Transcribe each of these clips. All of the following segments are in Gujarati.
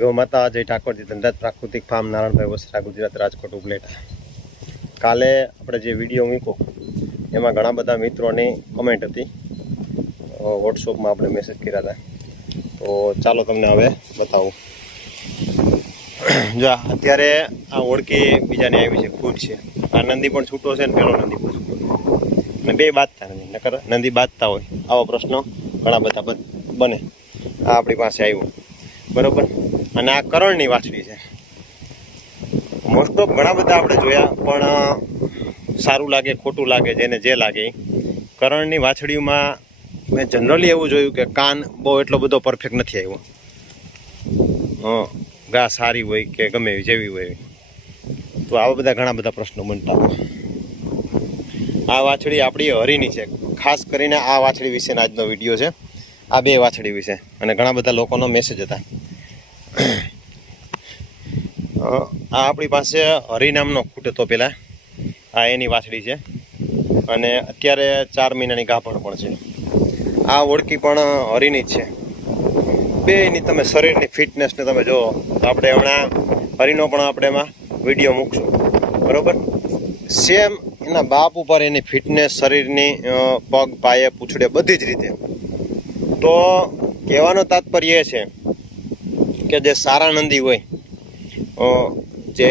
ગૌ માતા જય ઠાકોરજી ધનરાજ પ્રાકૃતિક ફાર્મ નારાયણભાઈ વસરા ગુજરાત રાજકોટ ઉપલેટા. કાલે આપણે જે વિડીયો મૂક્યો એમાં ઘણા બધા મિત્રોની કમેન્ટ હતી, વોટ્સઅપમાં આપણે મેસેજ કર્યા હતા. તો ચાલો તમને હવે બતાવું. જો અત્યારે આ ઓળખી બીજાને આવી છે, ફૂટ છે. આ નંદી પણ છૂટો છે ને પેલો નંદી પણ છૂટો છે, અને બે બાંધતા નથી. નકર નંદી બાંધતા હોય આવો પ્રશ્નો ઘણા બધા બને. આ આપણી પાસે આવ્યું બરોબર. અને આ કરણની વાછડી છે. મોસ્ટ ઓફ ઘણા બધા આપણે જોયા, પણ સારું લાગે ખોટું લાગે જેને જે લાગે. કરણની વાછડીમાં મેં જનરલી એવું જોયું કે કાન બહુ એટલો બધો પરફેક્ટ નથી આવ્યો. ઘા સારી હોય કે ગમે એવી જેવી હોય, તો આવા બધા ઘણા બધા પ્રશ્નો બનતા હોય. આ વાછડી આપણી હરીની છે. ખાસ કરીને આ વાછડી વિશેનો આજનો વિડીયો છે, આ બે વાછડી વિશે. અને ઘણા બધા લોકોનો મેસેજ હતા. આ આપણી પાસે હરી નામનો ખૂટ હતો પહેલાં, આ એની વાછડી છે. અને અત્યારે 4 મહિનાની ગાભણ પણ છે. આ ઓળખી પણ હરીની જ છે. બેની તમે શરીરની ફિટનેસને તમે જુઓ તો આપણે હમણાં હરીનો પણ આપણે એમાં વિડીયો મૂકશું બરાબર. સેમ એના બાપ ઉપર એની ફિટનેસ, શરીરની પગ, પાયે, પૂંછડે બધી જ રીતે. તો કહેવાનો તાત્પર્ય એ છે કે જે સારા નંદી હોય, જે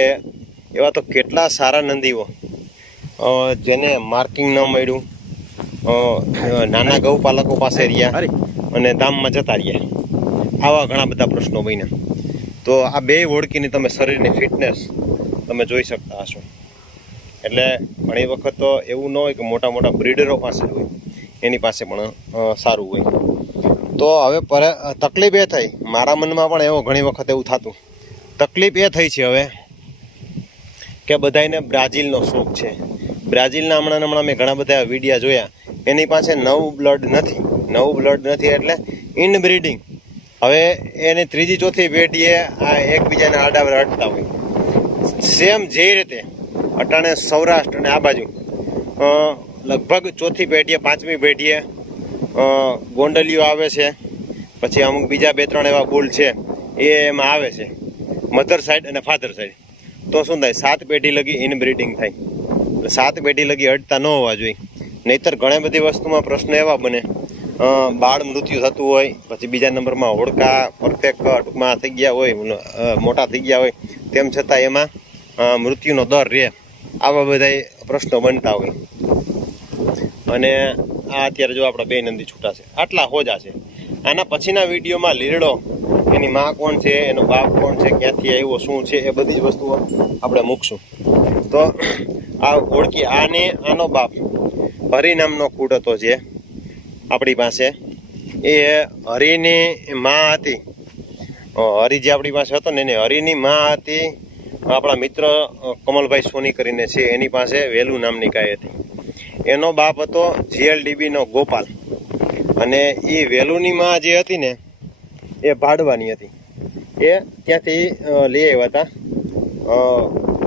એવા તો કેટલા સારા નંદીઓ જેને માર્કિંગ ન મળ્યું, નાના ગૌપાલકો પાસે રહ્યા અને ધામમાં જતા રહ્યા, આવા ઘણા બધા પ્રશ્નો બન્યા. તો આ બે ઓળખીની તમે શરીરની ફિટનેસ તમે જોઈ શકતા હશો. એટલે ઘણી વખત તો એવું ન હોય કે મોટા મોટા બ્રીડરો પાસે હોય, એની પાસે પણ સારું હોય. તો હવે તકલીફ એ થઈ, મારા મનમાં પણ એવો ઘણી વખત એવું થતું. તકલીફ એ થઈ છે હવે કે બધાને બ્રાઝિલનો શોખ છે. બ્રાઝિલના હમણાં મેં ઘણા બધા વિડીયા જોયા, એની પાસે નવું બ્લડ નથી એટલે ઇનબ્રીડિંગ. હવે એની ત્રીજી ચોથી પેઢીએ આ એકબીજાને આડાવર હટતા હોય. સેમ જે રીતે અટાણે સૌરાષ્ટ્ર અને આ બાજુ લગભગ ચોથી પેઢીએ, પાંચમી પેઢીએ ગોંડલીઓ આવે છે. પછી અમુક બીજા 2-3 એવા બુલ છે એ એમાં આવે છે, મધર સાઈડ અને ફાધર સાઈડ. તો શું થાય, 7 પેઢી લગી ઇનબ્રીડિંગ થાય. એટલે 7 પેઢી લગી અડતા ન હોવા જોઈએ. નહીંતર ઘણી બધી વસ્તુમાં પ્રશ્ન એવા બને, બાળ મૃત્યુ થતું હોય, પછી બીજા નંબરમાં હોડકા પરફેક્ટ ટૂંકમાં થઈ ગયા હોય, મોટા થઈ ગયા હોય, તેમ છતાં એમાં મૃત્યુનો દર રહે. આવા બધા પ્રશ્નો બનતા હોય. અને આ અત્યારે જો આપણા બે નંદી છૂટા છે, આટલા હોજા છે. આના પછીના વિડીયોમાં લીરડો, એની માં કોણ છે, એનો બાપ કોણ છે, ક્યાંથી આવ્યો, શું છે, એ બધી જ વસ્તુઓ આપણે મૂકશું. તો આ ઓળખી આનો બાપ હરી નામનો ખૂટ હતો જે આપણી પાસે. એ હરીની માં હતી. હરી જે આપણી પાસે હતો ને, એને હરીની માં હતી આપણા મિત્ર કમલભાઈ સોની કરીને છે, એની પાસે વેલુ નામની ગાય હતી. એનો બાપ હતો GLDBનો ગોપાલ. અને એ વેલુની માં જે હતી ને, એ ભાડવાની હતી. એ ત્યાંથી લઈ આવ્યા હતા,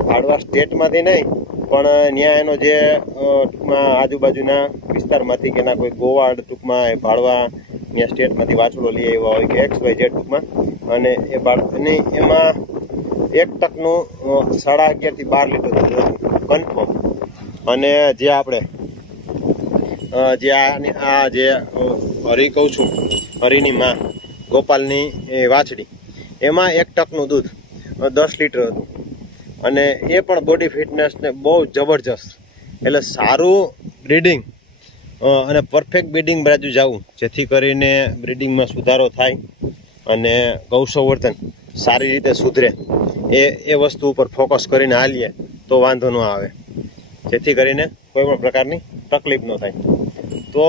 ભાડવા સ્ટેટમાંથી નહીં, પણ ત્યાં એનો જે ટૂંકમાં આજુબાજુના વિસ્તારમાંથી કે ના કોઈ ગોવાડ ટૂંકમાં ભાડવા ત્યાં સ્ટેટમાંથી વાછડો લઈ આવ્યા હોય કે XYZ ટૂંકમાં. અને એ બાળકની એમાં 1 ટકનું 11.5 થી 12 લીટર દૂધ હતું કન્ફર્મ. અને જે આપણે જે હરી કહું છું, હરીની માં ગોપાલની વાછડી, એમાં 1 ટકનું દૂધ 10 લીટર હતું. અને એ પણ બોડી ફિટનેસને બહુ જબરજસ્ત. એટલે સારું બ્રીડિંગ અને પરફેક્ટ બ્રીડિંગ બાજુ જવું, જેથી કરીને બ્રીડિંગમાં સુધારો થાય અને ગૌસંવર્ધન સારી રીતે સુધરે. એ વસ્તુ ઉપર ફોકસ કરીને હાલીએ તો વાંધો ન આવે, જેથી કરીને કોઈ પણ પ્રકારની તકલીફ ન થાય. તો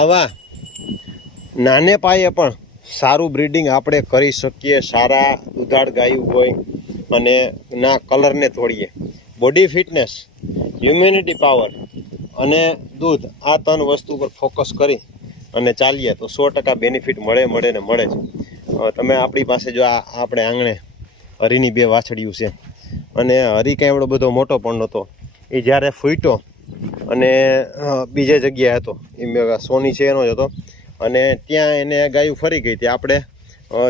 આવા નાને પાયે પણ સારું બ્રીડિંગ આપણે કરી શકીએ. સારા દુધાળ ગાયું હોય અને ના કલરને તોડીએ. બોડી ફિટનેસ, હ્યુમિનિટી પાવર અને દૂધ, આ 3 વસ્તુ પર ફોકસ કરી અને ચાલીએ તો 100% બેનિફિટ મળે જ. તમે આપણી પાસે જો આપણે આંગણે હરીની 2 વાછડીઓ છે. અને હરી કાંઈ એવડો બધો મોટો પણ નહોતો. એ જ્યારે ફૂટ્યો અને બીજે જગ્યાએ હતો, એ સોની છે એનો જ હતો. અને ત્યાં એને ગાયું ફરી ગઈ હતી. આપણે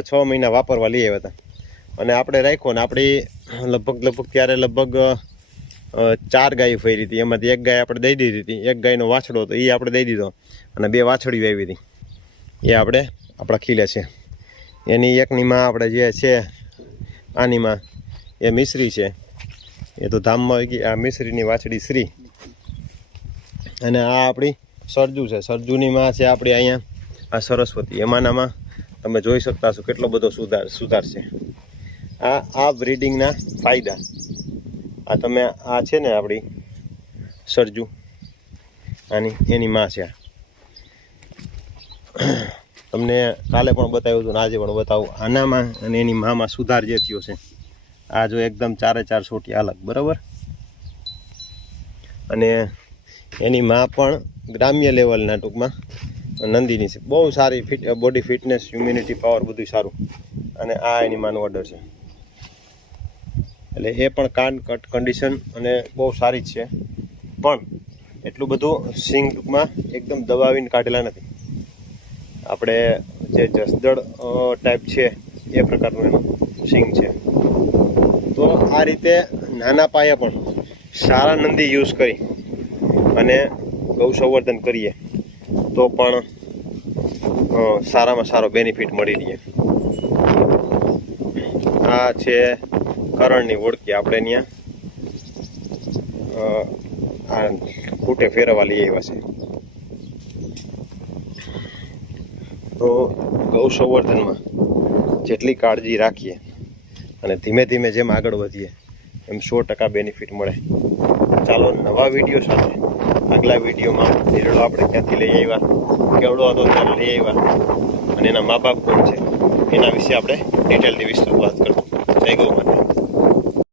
6 મહિના વાપરવા લઈ આવ્યા હતા. અને આપણે રાખ્યો ને આપણી લગભગ ત્યારે 4 ગાયો ફરી હતી. એમાંથી એક ગાય આપણે દઈ દીધી હતી. એક ગાયનો વાછડો હતો એ આપણે દઈ દીધો અને 2 વાછડીઓ આવી હતી એ આપણે આપણા ખીલે છે. એની એકની માં આપણે જે છે આની માં એ મિશ્રી છે, એ તો ધામમાં આવી ગઈ. આ મિશ્રીની વાછડી શ્રી અને આ આપણી સરજુ છે. સરજુની માં છે આપણી અહીંયા આ સરસ્વતી. એમાંનામાં તમે જોઈ શકતા છો કેટલો બધો સુધાર છે. આ બ્રીડિંગના ફાયદા આ તમે આ છે ને આપણી સરજુ એની માં છે. તમને કાલે પણ બતાવ્યું હતું ને આજે પણ બતાવું. આનામાં અને એની મામાં સુધાર જે થયો છે. આ જો એકદમ 4 સોટી અલગ બરાબર. અને એની માં પણ ગ્રામ્ય લેવલના ટૂંકમાં નંદીની છે. બહુ સારી બોડી ફિટનેસ, હ્યુમિનિટી પાવર બધું સારું. અને આ એની માનો ઓર્ડર છે. એટલે એ પણ કાન કટ કન્ડિશન અને બહુ સારી જ છે. પણ એટલું બધું સિંગ ટૂંકમાં એકદમ દબાવીને કાઢેલા નથી. આપણે જે જસદળ ટાઈપ છે એ પ્રકારનું એનું સિંગ છે. તો આ રીતે નાના પાયે પણ સારા નંદી યુઝ કરી અને ગૌ સંવર્ધન કરીએ તો પણ સારામાં સારો બેનિફિટ મળી રહે. આ છે કરણની ઓળખી. આપણે ત્યાં આ ખૂટે ફેરવવા લઈ આવ્યા છે. તો ગૌ સંવર્ધનમાં જેટલી કાળજી રાખીએ અને ધીમે ધીમે જેમ આગળ વધીએ એમ 100% બેનિફિટ મળે. ચાલો નવા વિડીયો સાથે આગલા વિડીયોમાં નીરડો આપણે ક્યાંથી લઈ આવ્યા, કેવડો હતો ત્યારે લઈ આવ્યા અને એના મા બાપ કોણ છે એના વિશે આપણે ડિટેલથી વિસ્તૃત વાત કરશું. જય ગૌ.